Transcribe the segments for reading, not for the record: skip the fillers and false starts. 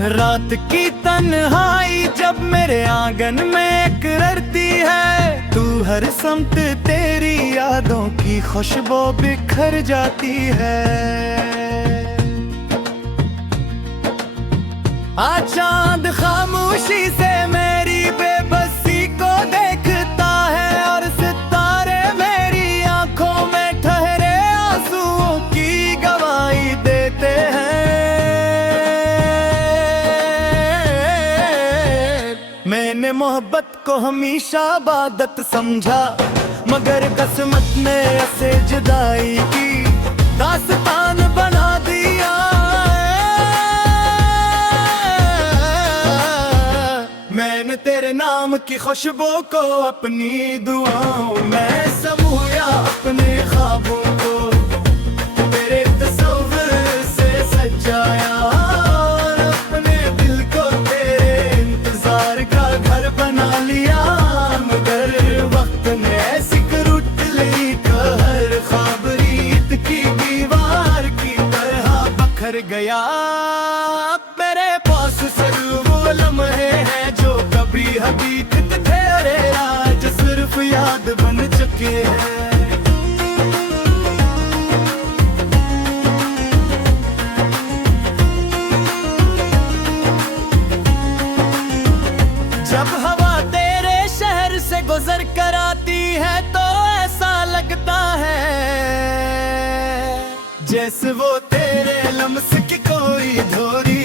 रात की तन्हाई जब मेरे आंगन में करती है, तू हर समत तेरी यादों की खुशबू बिखर जाती है। आज चांद खामोशी से मेरी बेबसी को देखता है, और सितारे मेरी आंखों में ठहरे आंसुओं की गवाही देते हैं। मैंने मोहब्बत को हमेशा इबादत समझा, मगर किस्मत ने ऐसे जुदाई की दास्तान बना दिया। मैंने तेरे नाम की खुशबू को अपनी दुआओं में समूया, अपने ख्वाबों को तेरे तस्वीर से सजाया, और अपने दिल को तेरे इंतजार का घर बना लिया। मगर वक्त ने ऐसी करवट ली कि हर ख्वाब रीत की दीवार की तरह बखर गया। मेरे पास सिर्फ वो लम्हे हैं जो कभी हकीकत थे, अरे आज सिर्फ याद बन चुके हैं। जब हवा तेरे शहर से गुजर कर आती है तो ऐसा लगता है जैसे वो तेरे लम्स की कोई धोरी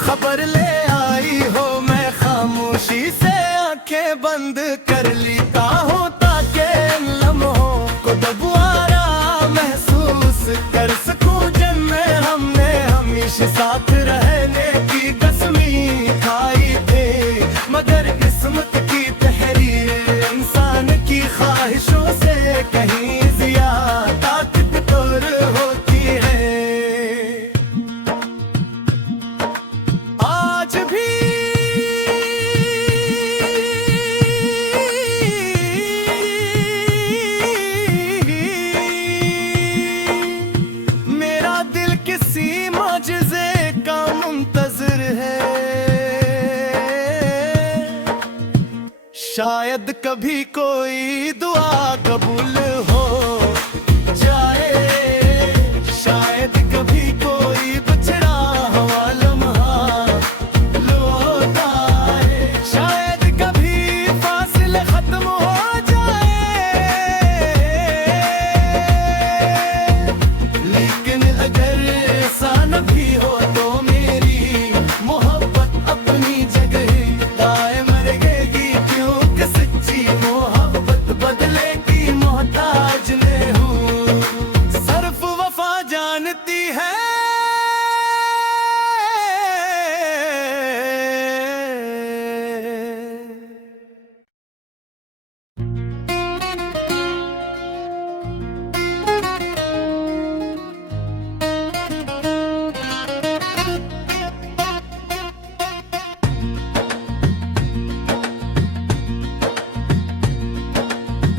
खबर ले आई हो। मैं खामोशी से आंखें बंद कर लेता हूँ ताकि इन लम्हों को दोबारा महसूस कर सकूं, जिनमें हमने हमेशा साथ रहने की कसमी खाई थी। मगर किस्मत की तहरीर इंसान की ख्वाहिशों से कहीं ज्यादा ताकतवर होती है। आज भी मेरा दिल किसी मौजज़े का मुंतज़िर है। शायद कभी कोई दुआ कबूल हो जाए, शायद कभी कोई बछड़ा हुआ लम्हा लौट आए, शायद कभी फासले खत्म हो जाए। लेकिन अगर ऐसा न भी हो तो मेरी मोहब्बत अपनी जगह कायम रहेगी, क्योंकि सच्ची मोहब्बत बदलेगी मोहताज ने हूँ, सिर्फ वफा जानती है।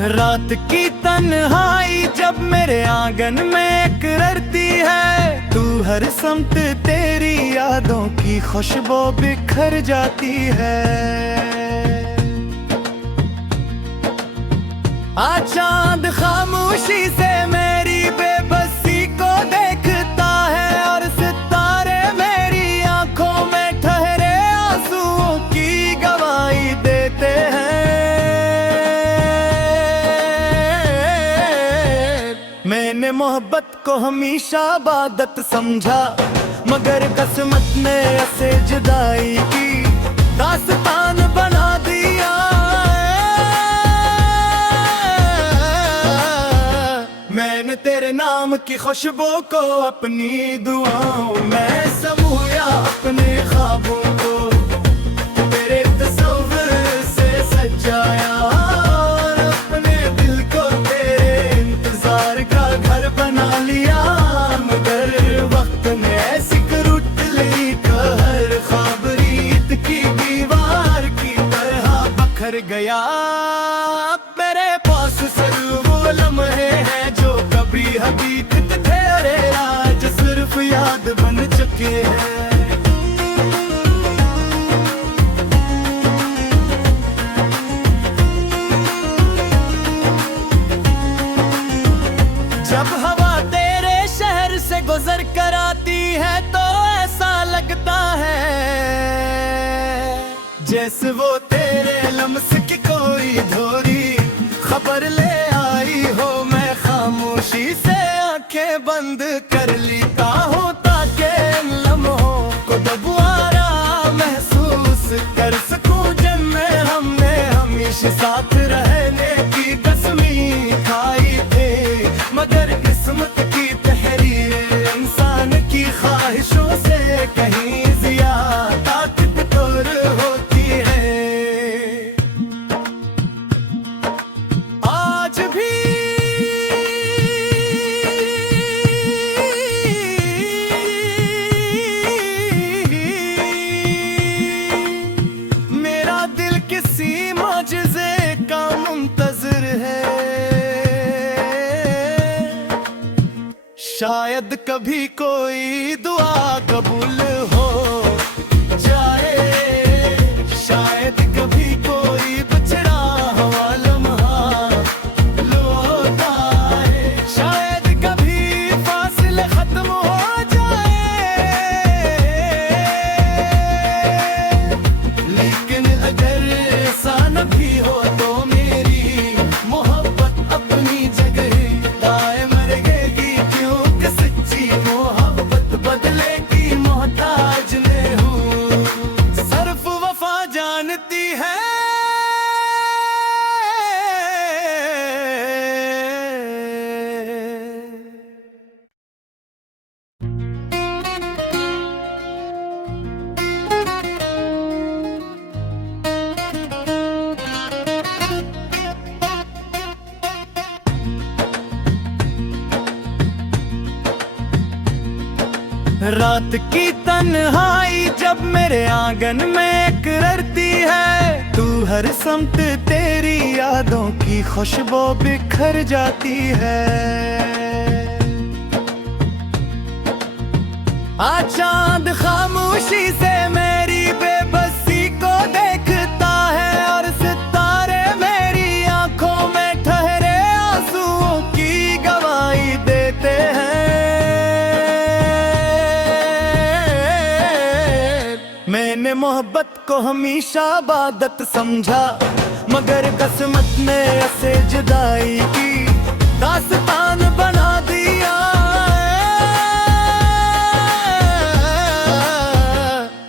रात की तन्हाई जब मेरे आंगन में करती है, तू हर समत तेरी यादों की खुशबू बिखर जाती है। आज चांद खामोशी से मेरी बेबसी को देखता है, और सितारे मेरी आंखों में ठहरे आंसुओं की गवाही देते हैं। मैंने मोहब्बत को हमेशा इबादत समझा, मगर किस्मत ने ऐसे जुदाई की दास्तान बना दिया। मैंने तेरे नाम की खुशबू को अपनी दुआओं में समूया, अपने ख्वाबों को तेरे तस्वीर से सजाया, और अपने दिल को तेरे इंतजार का घर बना लिया। मगर वक्त ने ऐसी करवट ली कि हर ख्वाब रीत की दीवार की तरह बखर गया। मेरे पास सिर्फ वो लम्हे हैं जो कभी हकीकत थे, अरे आज सिर्फ याद बन चुके हैं। जैसे वो तेरे लम्स की कोई धोरी खबर ले आई हो। मैं खामोशी से आंखें बंद कर लेता हूँ ताकि इन लम्हों को दोबारा महसूस कर सकूं। जिनमें हमने हमेशा साथ रहने की कसमी खाई थी, मगर किस्मत की तहरीर इंसान की ख्वाहिशों से कहीं ज्यादा ताकतवर होती है। आज भी मेरा दिल किसी मौजज़े का मुंतज़िर है। शायद कभी कोई दुआ कबूल हो जाए, शायद कभी कोई बछड़ा हुआ लम्हा लौट आए, शायद कभी फासले खत्म हो जाए। लेकिन अगर ऐसा न भी हो तो मेरी मोहब्बत अपनी जगह दायम रहेगी, क्योंकि सच्ची मोहब्बत बदले की मोहताज नहीं हूँ, सिर्फ वफा जानती है। रात की तन्हाई जब मेरे आंगन में करती है, तू हर समत तेरी यादों की खुशबू बिखर जाती है। आ चांद खामोशी से मेरी बेबसी को देखता है, और सितारे मेरी आंखों में ठहरे आंसुओं की गवाही देते हैं। मैंने मोहब्बत को हमेशा इबादत समझा, मगर किस्मत ने ऐसे जुदाई की दास्तान बना दिया।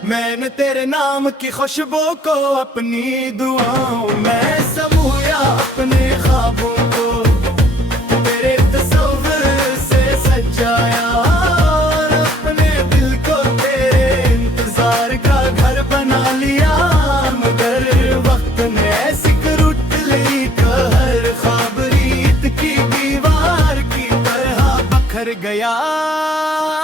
मैंने तेरे नाम की खुशबू को अपनी दुआओं में समूया, अपने ख्वाबों को तेरे तस्वीर से सजाया, और अपने दिल को तेरे इंतजार का घर बना लिया। मगर वक्त ने ऐसी करुट ली हर ख्वाब रीत की दीवार की तरह बखर गया।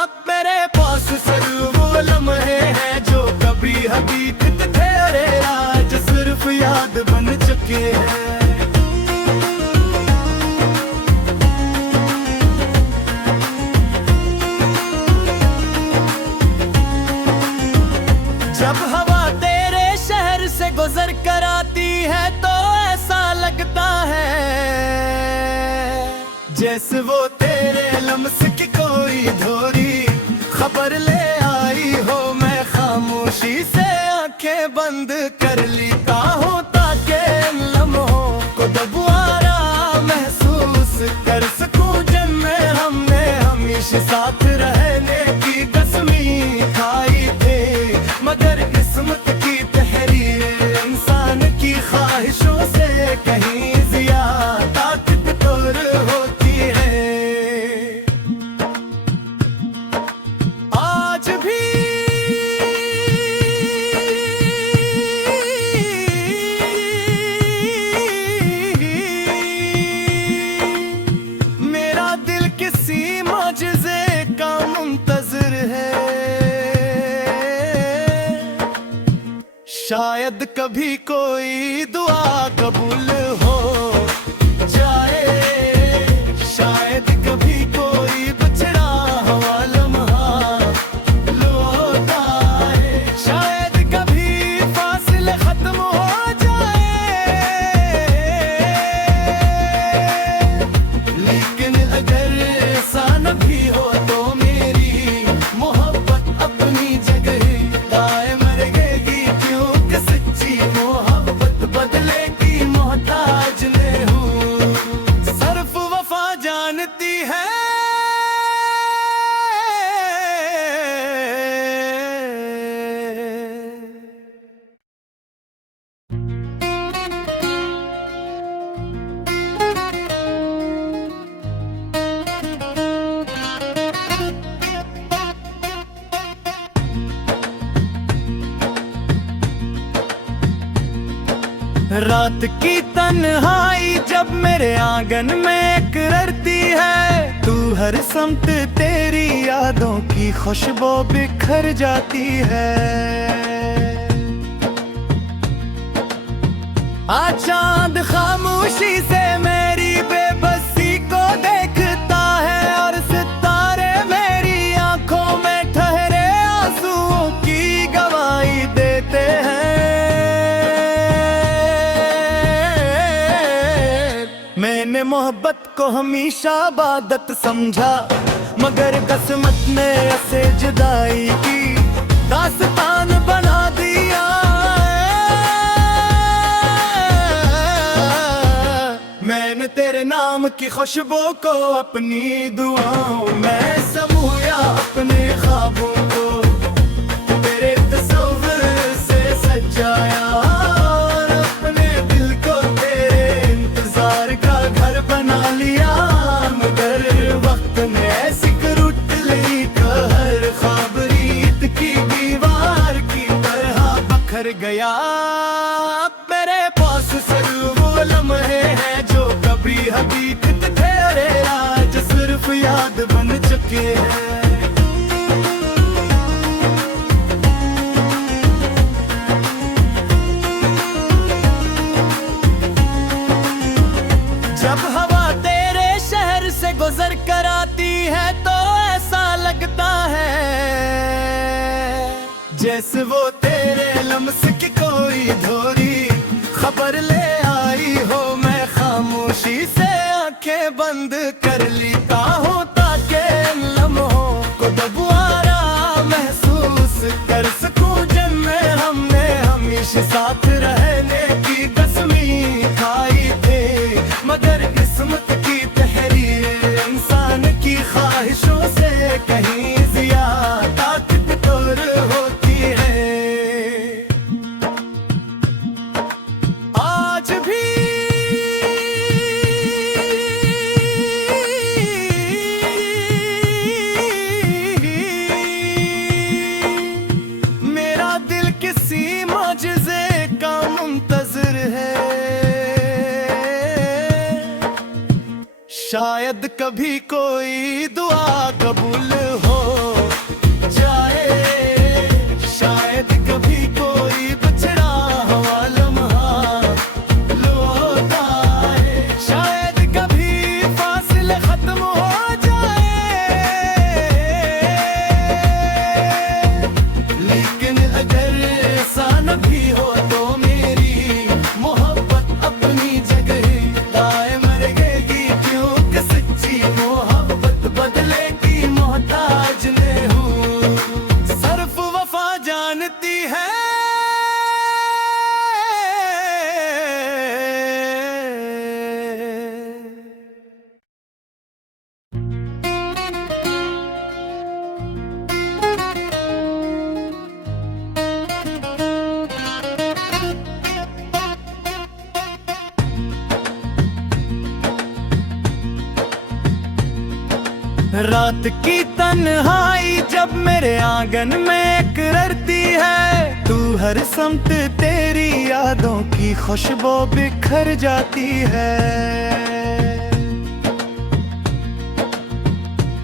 अब मेरे पास सिर्फ वो लम्हे हैं जो कभी हकीकत थे, अरे आज सिर्फ याद बन चुके हैं। जब हवा तेरे शहर से गुजर कर आती है तो ऐसा लगता है जैसे वो तेरे लम्स की कोई धोरी खबर ले आई हो। मैं खामोशी से आंखें बंद कर लेता हूँ ताकि इन लम्हों को दोबारा महसूस कर सकूं। जिनमें हमने हमेशा साथ रहने की कसमी खाई थी, मगर किस्मत की तहरीर इंसान की ख्वाहिशों से कहीं ज्यादा ताकतवर होती है। आज भी मेरा दिल किसी मौजज़े का मुंतज़िर है। शायद कभी कोई दुआ कबूल हो जाए, शायद कभी कोई बछड़ा हुआ लम्हा लौट आए, शायद कभी फासले खत्म हो जाए। लेकिन अगर ऐसा न भी हो तो मेरी मोहब्बत अपनी जगह दायम रहेगी, क्योंकि सच्ची रात की तन्हाई जब मेरे आंगन में करती है, तू हर समत तेरी यादों की खुशबू बिखर जाती है। आज चांद खामोशी से मेरी बेबसी को देखता है, और सितारे मेरी आंखों में ठहरे आंसुओं की गवाही देते हैं। मैंने मोहब्बत को हमेशा इबादत समझा, मगर किस्मत ने ऐसे जुदाई की दास्तान बना दिया। मैंने तेरे नाम की खुशबू को अपनी दुआओं में समूया, अपने ख्वाबों को तेरे तस्वीर से सजाया, और अपने दिल को तेरे इंतजार का घर बना लिया। मगर वक्त ने ऐसी करुट ली कि हर ख्वाब रीत की दीवार की तरह बखर गया। मेरे पास सिर्फ वो लम्हे हैं जो कभी हकीकत थे, अरे आज सिर्फ याद बन चुके हैं। जब हवा तेरे शहर से गुजर कर आती है तो ऐसा लगता है जैसे वो तेरे लम्स की कोई धोरी खबर ले आई हो। मैं खामोशी से आंखें बंद कर लेता हूँ ताकि इन लम्हों को दोबारा महसूस कर सकूं, जिनमें हमने हमेशा साथ रहने की कसमें खाई थे। मगर किस्मत की तहरीर इंसान की ख्वाहिशों से कहीं ज्यादा ताकतवर होती है। आज भी मेरा दिल किसी मौजज़े का मुंतज़िर है। शायद कभी कोई दुआ कबूल हो जाए, शायद कभी कोई बछड़ा हुआ लम्हा लौट आए, शायद कभी फासले खत्म हो जाए। लेकिन अगर ऐसा न भी हो तो मेरी मोहब्बत अपनी जगह कायम रहेगी, क्योंकि सच्ची मोहब्बत बदले की मोहताज नहीं हूँ, सिर्फ वफा जानती है। रात की तन्हाई जब मेरे आंगन में करती है, तू हर समत तेरी यादों की खुशबू बिखर जाती है।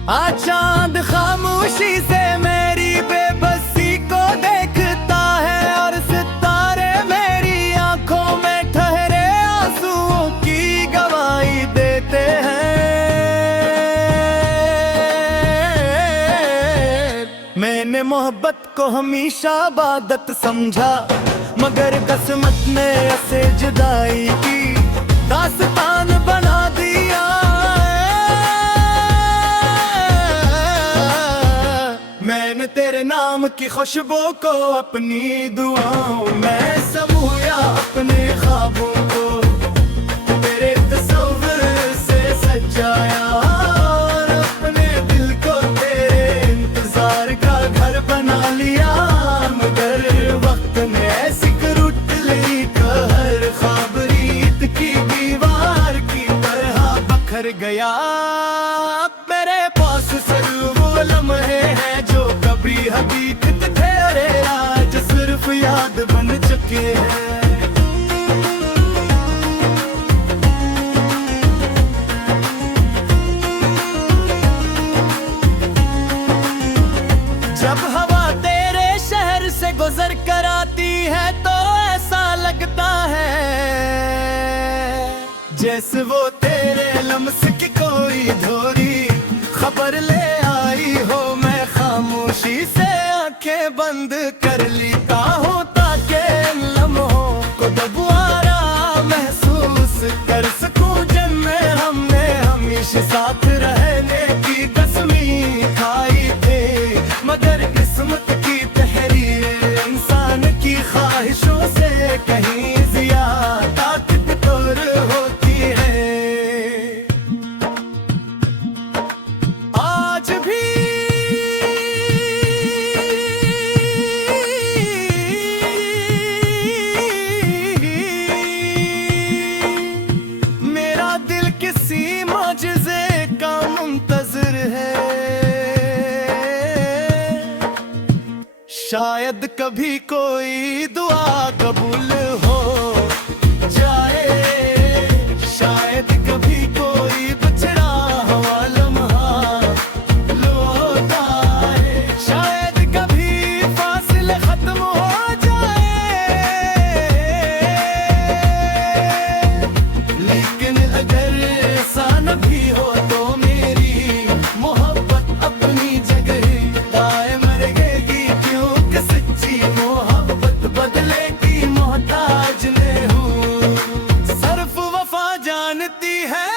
आज चांद खामोशी से मेरी बेबसी को देखता है, और सितारे मेरी आंखों में ठहरे आंसुओं की गवाही देते हैं। मैंने मोहब्बत को हमेशा इबादत समझा, मगर किस्मत ने ऐसे जुदाई की दास्तान बना दिया। मैंने तेरे नाम की खुशबू को अपनी दुआओं में समूया, अपने ख्वाबों को तेरे तस्वीर से सजाया, और अपने दिल को तेरे इंतजार का घर बना लिया। मगर वक्त ने ऐसी करुट ली कि हर ख्वाब रीत की दीवार की तरह बखर गया। मेरे पास सिर्फ वो लम्हे हैं जो कभी हकीकत थे, अरे आज सिर्फ याद बन चुके हैं। गुजर कर आती है तो ऐसा लगता है जैसे वो तेरे लम्स की कोई धोरी खबर ले आई हो। मैं खामोशी से आंखें बंद कर लेता हूँ ताकि इन लम्हों को दोबारा महसूस कर सकूं जिनमें हमने हमेशा साथ रहने की कसमी खाई थी। मगर किस्मत की तहरीर इंसान की ख्वाहिशों से कहीं ज्यादा तितोर होती है। आज भी मेरा दिल किसी मौजज़े का मुंतज़िर है। शायद कभी कोई दुआ कबूल हो जाए, शायद कभी कोई बछड़ा हुआ लम्हा लौट आए, शायद कभी फासिले खत्म हो जाए। लेकिन अगर ऐसा न भी हो तो मेरी मोहब्बत अपनी जगह दायम रहेगी, क्योंकि सच्ची मोहब्बत बदलेगी मोहताज में हूँ। सिर्फ वफा जानती है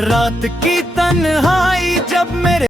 रात की तन्हाई जब मेरे